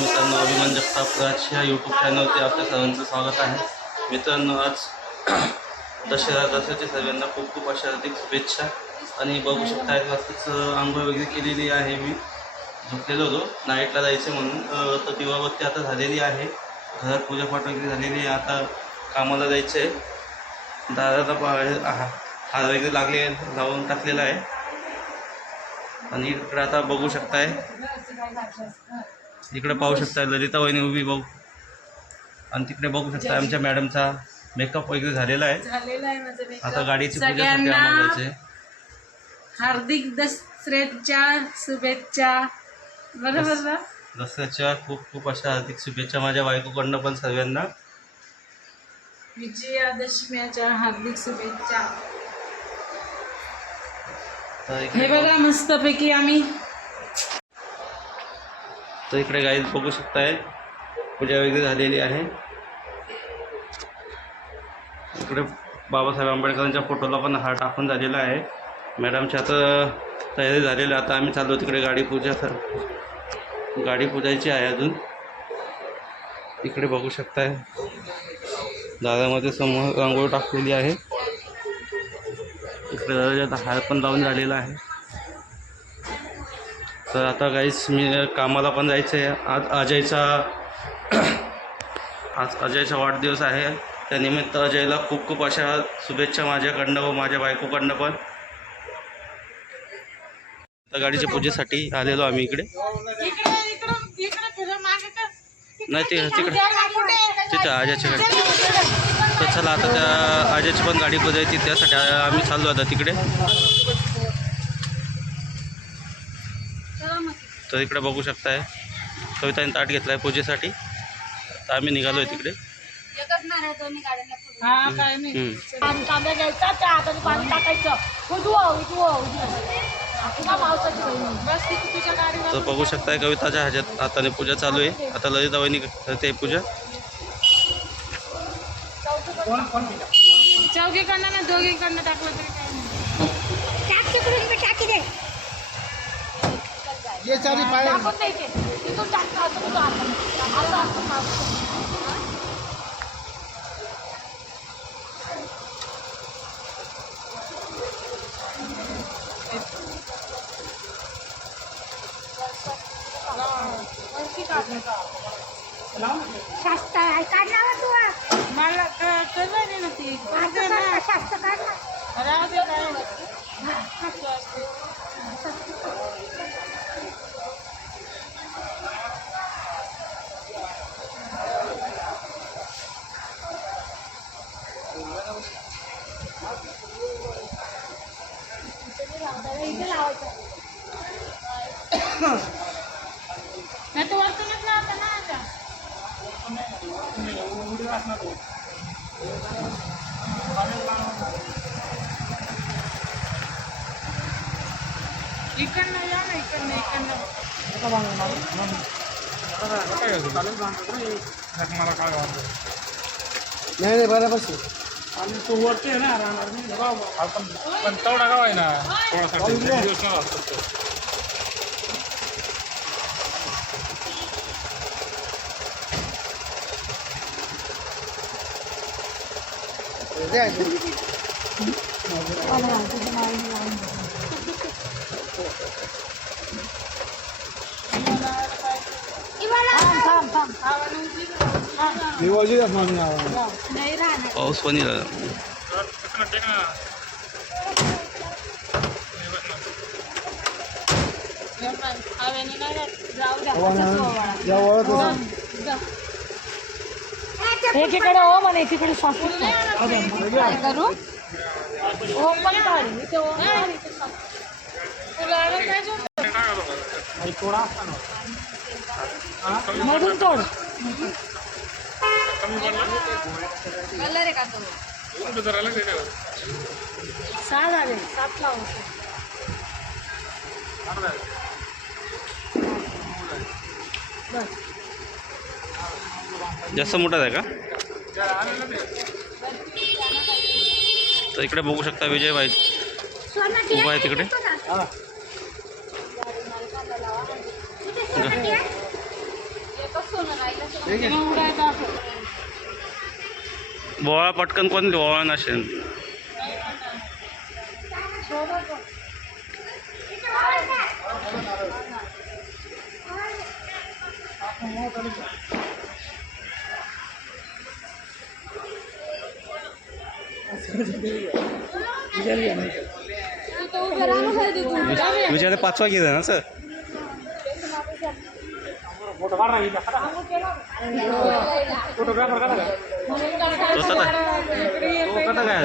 मित्रांनो अभिमान जगताप राज ह्या यूट्यूब चॅनलवरती आपल्या सर्वांचं स्वागत आहे. मित्रांनो आज दसरा दसऱ्याच्या सर्वांना खूप खूप अशा हार्दिक शुभेच्छा. आणि बघू शकता एक वाजताच आंघोळ वगैरे केलेली आहे मी. झोपलेलो होतो. नाईटला जायचं म्हणून तर दिवाबत्ती आता झालेली आहे. घरात पूजापाठ वगैरे झालेली आहे. आता कामाला जायचं आहे दाराला पा- हार वगैरे लागले लावून टाकलेला आहे. आणि इकडं आता बघू शकताय. इकडे पाहू शकताय ललिता वहिनी उभी बघू. आणि तिकडे बघू शकताय आमच्या मॅडमचा मेकअप वगैरे झालेला आहे. आता गाडीची हार्दिक दसऱ्याच्या शुभेच्छा. बरोबर ना दसऱ्याच्या खूप खूप अशा हार्दिक शुभेच्छा माझ्या बायकोकडनं पण सर्वांना विजयादशमीच्या हार्दिक शुभेच्छा. हे बघा. मस्तपैकी आम्ही तर इकडे गाईज बघू शकताय पूजा वगैरे झालेली आहे. इकडे बाबासाहेब आंबेडकरांच्या फोटोला पण हार टाकून झालेला आहे. मॅडमच्या आता तयारी झालेली आहे. आता आम्ही चाललो तिकडे गाडी पूजा गाडी पूजायची आहे अजून. इकडे बघू शकताय दादामध्ये समोर रांगोळी टाकलेली आहे. इकडे दादाच्या हार पण लावून झालेला आहे. तर आता काहीच मी कामाला पण जायचं आहे आज अजयचा आज अजयचा वाढदिवस आहे. त्यानिमित्त अजयला खूप खूप अशा शुभेच्छा माझ्याकडनं व माझ्या बायकोकडनं पण. गाडीच्या पूजेसाठी आलेलो आम्ही इकडे. नाही ते तिकडे. तिथं अजयच्या गाडी तर चला आता त्या अजयची पण गाडी पूजायची त्यासाठी आम्ही चाललो आता तिकडे. तर इकडे बघू शकताय. कविताने ताट घेतला आहे पूजेसाठी. तर आम्ही निघालो आहे तिकडे हा कांदा घ्यायचा त्या हाताने पाणी टाकायचं. तर बघू शकताय कविताच्या ह्याच्यात हाताने पूजा चालू आहे. आता ललिता वहिनी करते पूजा. चौघीकडनं ना दोघीकडनं टाकलं तरी काय नाही टाक तिकडून मी टाकी दे टाकून नाही ते. तिथून टाकतं असं तुझं हाताने. असं असं पावसाचं. शास्त्र आहे. काढला हो तू मला क- करणार नाही ना ती असं कर ना, शास्त्र काढ ना. राहू दे काय इथे लावायचं नाही तर वरतूनच लावता ना आता इकडनं या ना इकडनं इकडनं नाही नाही बस. आणि तो वरती आहे ना राहणार नाही आपण पण तेवढा गाव आहे ना. थोडासा दिवस नाही फक्त. थांब थांब नाही राहणार पाऊस पण येईल एकीकडे हो म्हणे एकीकडे श्वास काय करू हो पण इथे इथे श्वास. तुला आलं आणि थोडा असताना मधून तोड कमी पडला कलर आहे का तो उलटं जरा आलं त्याच्यावर. सहा झाले सात लावू चांगलं आहे. बस जास्त मोठाच आहे का. तर इकडे बघू शकता विजय भाई उभा आहे तिकडे. बोळा पटकन कोण बोळा नसेल विचार पाचवा गेला ना सर. फोटोग्राफर काय कसा काय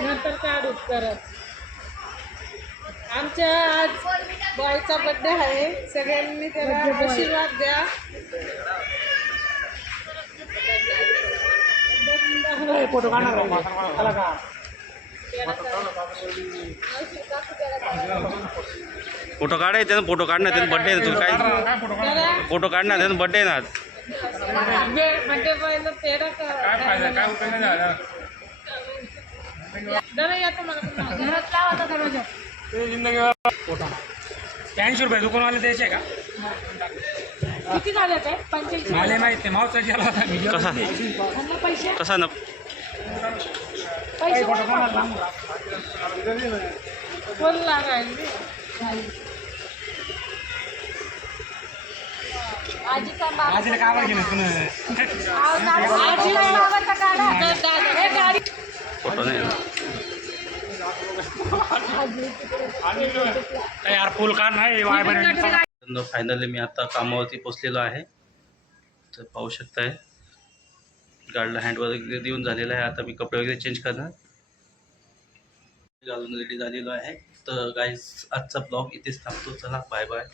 नंतर काढू आमच्या आज बॉयचा बर्थडे आहे. सगळ्यांनी त्याला आशीर्वाद द्या फोटो काढणार का? फोटो काढाय त्यानं फोटो काढणार त्यानं बड्डे तुला काय काय फोटो काढणार? फोटो काढणार त्यानं बड्डे ना ऐंशी रुपये दुकानवाले द्यायचे का? किती झाले काय पंच्याऐंशी मला माहिती नाही मावचा गेला होता मी. कसा? पैसे? कसा न? पैसे कोण आजीला गेलं. हे. फोटो नाही यार फुल काढ नाही फायनली मी आता कामावरती पोचलेलो आहे. तर पाहू शकताय गाडीला हँड वगैरे देऊन झालेलं आहे. आता मी कपडे वगैरे चेंज करणार. घालून रेडी झालेलो आहे. तर गाईज आजचा ब्लॉग इथेच थांबतो. चला बाय बाय